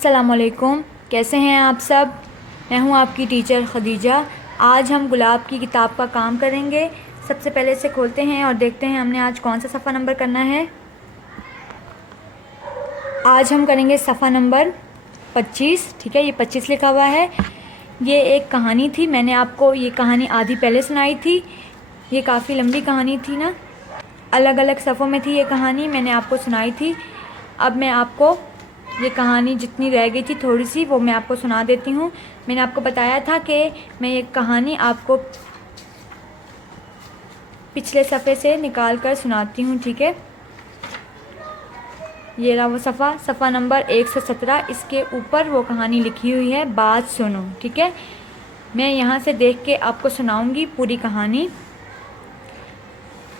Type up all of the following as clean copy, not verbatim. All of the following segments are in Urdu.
السلام علیکم، کیسے ہیں آپ سب؟ میں ہوں آپ کی ٹیچر خدیجہ۔ آج ہم گلاب کی کتاب کا کام کریں گے۔ سب سے پہلے اسے کھولتے ہیں اور دیکھتے ہیں ہم نے آج کون سا صفحہ نمبر کرنا ہے۔ آج ہم کریں گے صفحہ نمبر 25، ٹھیک ہے؟ یہ 25 لکھا ہوا ہے۔ یہ ایک کہانی تھی، میں نے آپ کو یہ کہانی آدھی پہلے سنائی تھی۔ یہ کافی لمبی کہانی تھی نا، الگ الگ صفحوں میں تھی یہ کہانی، میں نے آپ کو سنائی تھی۔ اب میں آپ کو یہ کہانی جتنی رہ گئی تھی تھوڑی سی، وہ میں آپ کو سنا دیتی ہوں۔ میں نے آپ کو بتایا تھا کہ میں یہ کہانی آپ کو پچھلے صفحے سے نکال کر سناتی ہوں، ٹھیک ہے؟ یہ رہا وہ صفحہ نمبر 117۔ اس کے اوپر وہ کہانی لکھی ہوئی ہے، بات سنو، ٹھیک ہے؟ میں یہاں سے دیکھ کے آپ کو سناؤں گی پوری کہانی،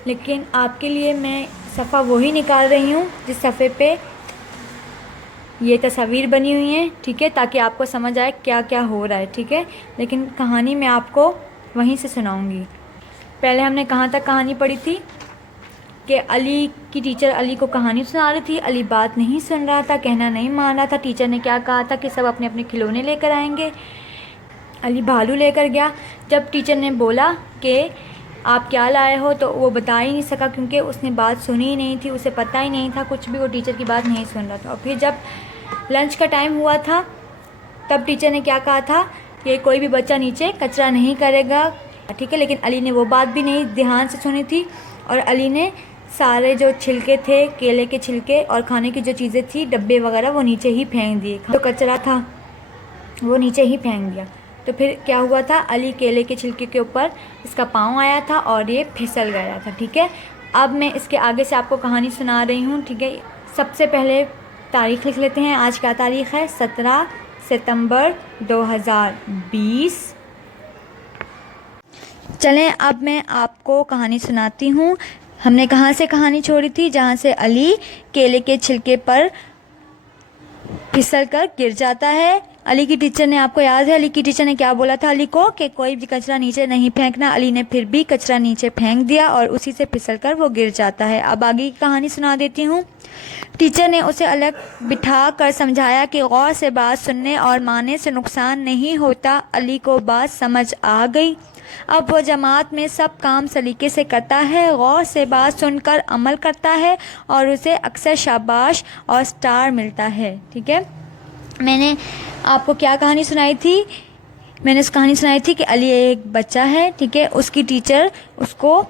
لیکن آپ کے لیے میں صفحہ وہی نکال رہی ہوں جس صفحے پہ یہ تصاویر بنی ہوئی ہیں، ٹھیک ہے؟ تاکہ آپ کو سمجھ آئے کیا کیا ہو رہا ہے، ٹھیک ہے؟ لیکن کہانی میں آپ کو وہیں سے سناؤں گی۔ پہلے ہم نے کہاں تک کہانی پڑھی تھی کہ علی کی ٹیچر علی کو کہانی سنا رہی تھی۔ علی بات نہیں سن رہا تھا، کہنا نہیں مان رہا تھا۔ ٹیچر نے کیا کہا تھا کہ سب اپنے اپنے کھلونے لے کر آئیں گے۔ علی بھالو لے کر گیا۔ جب ٹیچر نے بولا کہ آپ کیا لائے ہو تو وہ بتا ہی نہیں سکا، کیونکہ اس نے بات سنی ہی نہیں تھی، اسے پتہ ہی نہیں تھا کچھ بھی، وہ ٹیچر کی بات نہیں سن رہا تھا۔ اور پھر جب لنچ کا ٹائم ہوا تھا تب ٹیچر نے کیا کہا تھا کہ کوئی بھی بچہ نیچے کچرا نہیں کرے گا، ٹھیک ہے؟ لیکن علی نے وہ بات بھی نہیں دھیان سے سنی تھی، اور علی نے سارے جو چھلکے تھے، کیلے کے چھلکے اور کھانے کی جو چیزیں تھی، ڈبے وغیرہ، وہ نیچے ہی پھینک دیے۔ جو کچرا تھا وہ نیچے ہی پھینک دیا۔ تو پھر کیا ہوا تھا، علی کیلے کے چھلکے کے اوپر اس کا پاؤں آیا تھا اور یہ پھسل گیا تھا، ٹھیک ہے؟ اب میں اس کے آگے سے آپ کو کہانی سنا رہی ہوں، ٹھیک ہے؟ سب سے پہلے تاریخ لکھ لیتے ہیں۔ آج کیا تاریخ ہے؟ 17 ستمبر 2020۔ چلیں اب میں آپ کو کہانی سناتی ہوں۔ ہم نے کہاں سے کہانی چھوڑی تھی؟ جہاں سے علی کیلے کے چھلکے پر پھسل کر گر جاتا ہے۔ علی کی ٹیچر نے، آپ کو یاد ہے علی کی ٹیچر نے کیا بولا تھا علی کو کہ کوئی بھی کچرا نیچے نہیں پھینکنا۔ علی نے پھر بھی کچرا نیچے پھینک دیا اور اسی سے پھسل کر وہ گر جاتا ہے۔ اب آگے کی کہانی سنا دیتی ہوں۔ ٹیچر نے اسے الگ بٹھا کر سمجھایا کہ غور سے بات سننے اور ماننے سے نقصان نہیں ہوتا۔ علی کو بات سمجھ آ گئی۔ اب وہ جماعت میں سب کام سلیقے سے کرتا ہے، غور سے بات سن کر عمل کرتا ہے اور اسے اکثر شاباش اور سٹار ملتا ہے، ٹھیک ہے؟ میں نے آپ کو کیا کہانی سنائی تھی؟ میں نے اس کہانی سنائی تھی کہ علی ایک بچہ ہے، ٹھیک ہے؟ اس کی ٹیچر اس کو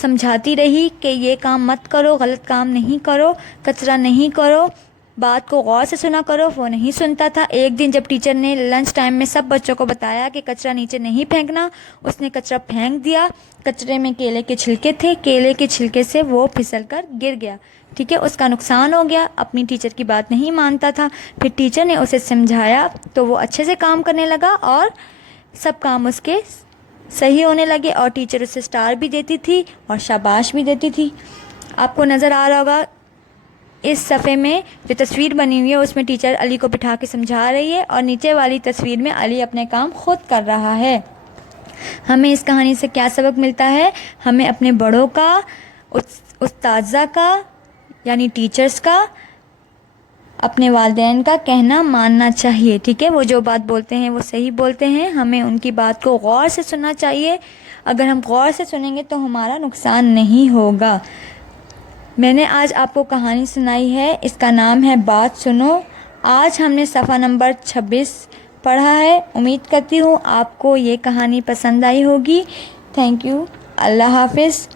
سمجھاتی رہی کہ یہ کام مت کرو، غلط کام نہیں کرو، کچرا نہیں کرو، بات کو غور سے سنا کرو۔ وہ نہیں سنتا تھا۔ ایک دن جب ٹیچر نے لنچ ٹائم میں سب بچوں کو بتایا کہ کچرا نیچے نہیں پھینکنا، اس نے کچرا پھینک دیا۔ کچرے میں کیلے کے چھلکے تھے، کیلے کے چھلکے سے وہ پھسل کر گر گیا، ٹھیک ہے؟ اس کا نقصان ہو گیا، اپنی ٹیچر کی بات نہیں مانتا تھا۔ پھر ٹیچر نے اسے سمجھایا تو وہ اچھے سے کام کرنے لگا اور سب کام اس کے صحیح ہونے لگے، اور ٹیچر اسے سٹار بھی دیتی تھی اور شاباش بھی دیتی تھی۔ آپ کو نظر آ رہا ہوگا اس صفحے میں جو تصویر بنی ہوئی ہے، اس میں ٹیچر علی کو بٹھا کے سمجھا رہی ہے، اور نیچے والی تصویر میں علی اپنے کام خود کر رہا ہے۔ ہمیں اس کہانی سے کیا سبق ملتا ہے؟ ہمیں اپنے بڑوں کا، اساتذہ کا یعنی ٹیچرز کا، اپنے والدین کا کہنا ماننا چاہیے، ٹھیک ہے؟ وہ جو بات بولتے ہیں وہ صحیح بولتے ہیں، ہمیں ان کی بات کو غور سے سننا چاہیے۔ اگر ہم غور سے سنیں گے تو ہمارا نقصان نہیں ہوگا۔ میں نے آج آپ کو کہانی سنائی ہے، اس کا نام ہے بات سنو۔ آج ہم نے صفحہ نمبر 26 پڑھا ہے۔ امید کرتی ہوں آپ کو یہ کہانی پسند آئی ہوگی۔ تھینک یو، اللہ حافظ۔